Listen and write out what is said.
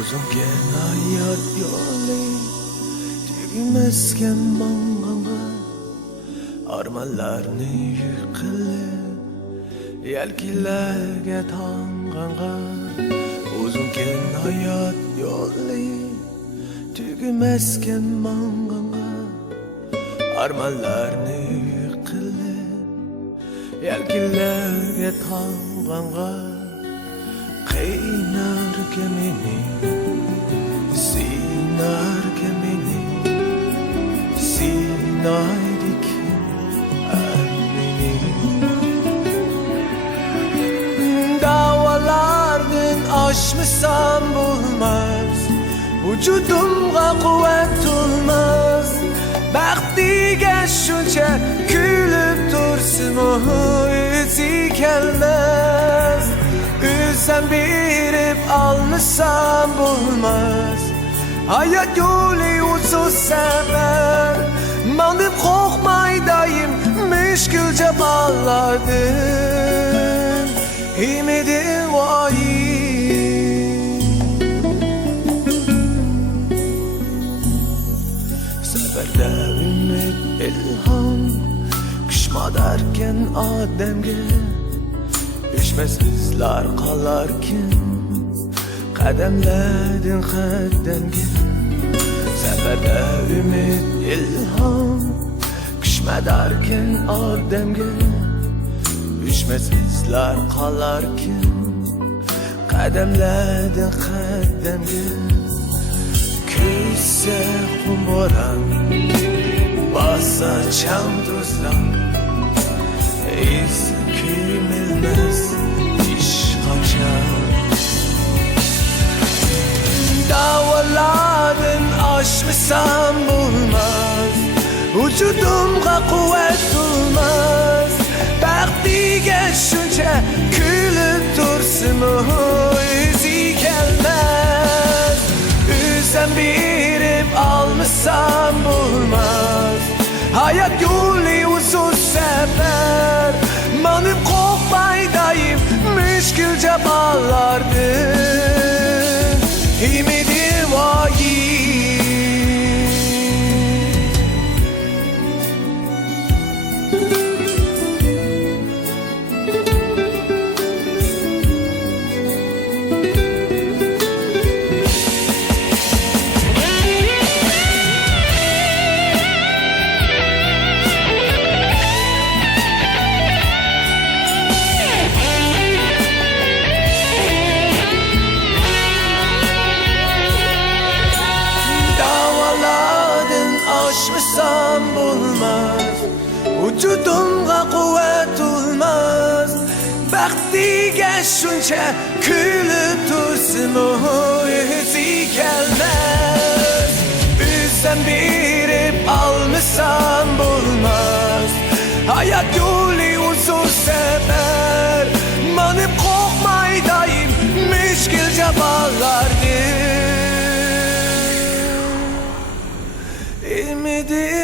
Uzunken hayat yolu tügümezken manganga armanlarni yıkılıp yelkilerge tanganga. Uzunken hayat yolu tügümezken manganga armanlarni yıkılıp yelkilerge tanganga. Kıynar gemini, sinar gemini, sinaydik emmini. Davalardan aşmışsam bulmaz, vücudumga kuvvet olmaz. Baxtiga shuncha kulib tursin o'zi kelmez. Üzsen berib almışsam bulmaz. Hayat yolu uzun sefer, manıp korkmaydayım müşkülce bağlardın. Ümidim vayim seferde ümit ilham kışma derken ademge düşmez izler kalarken kademledin kaddemge. Seferde ümit ilham kışma derken ademge düşmez izler kalarken kademledin kaddemge. Küyse kumboran basa çam tuzdan iz kümilmez iş kaçar. Davaladın aşmışsam bulmaz, vücudumga kuvvet olmaz. Baxtiga shuncha kulib tursin o'zi kelmez. Üzsen berib almışsam bulmaz. Hayat yolu uzun sefer, manıp korkmaydayım müşkülce bağlardın. Ümidim vayim aşmışsam bulmaz, vücudumga kuvvet olmaz. Baxtiga shuncha kulib tursin o'zi kelmez. Üzsen berib almışsam bulmaz. Hayat yolu uzun sefer, manıp korkmaydayım müşkülce bağlardın. Ümidim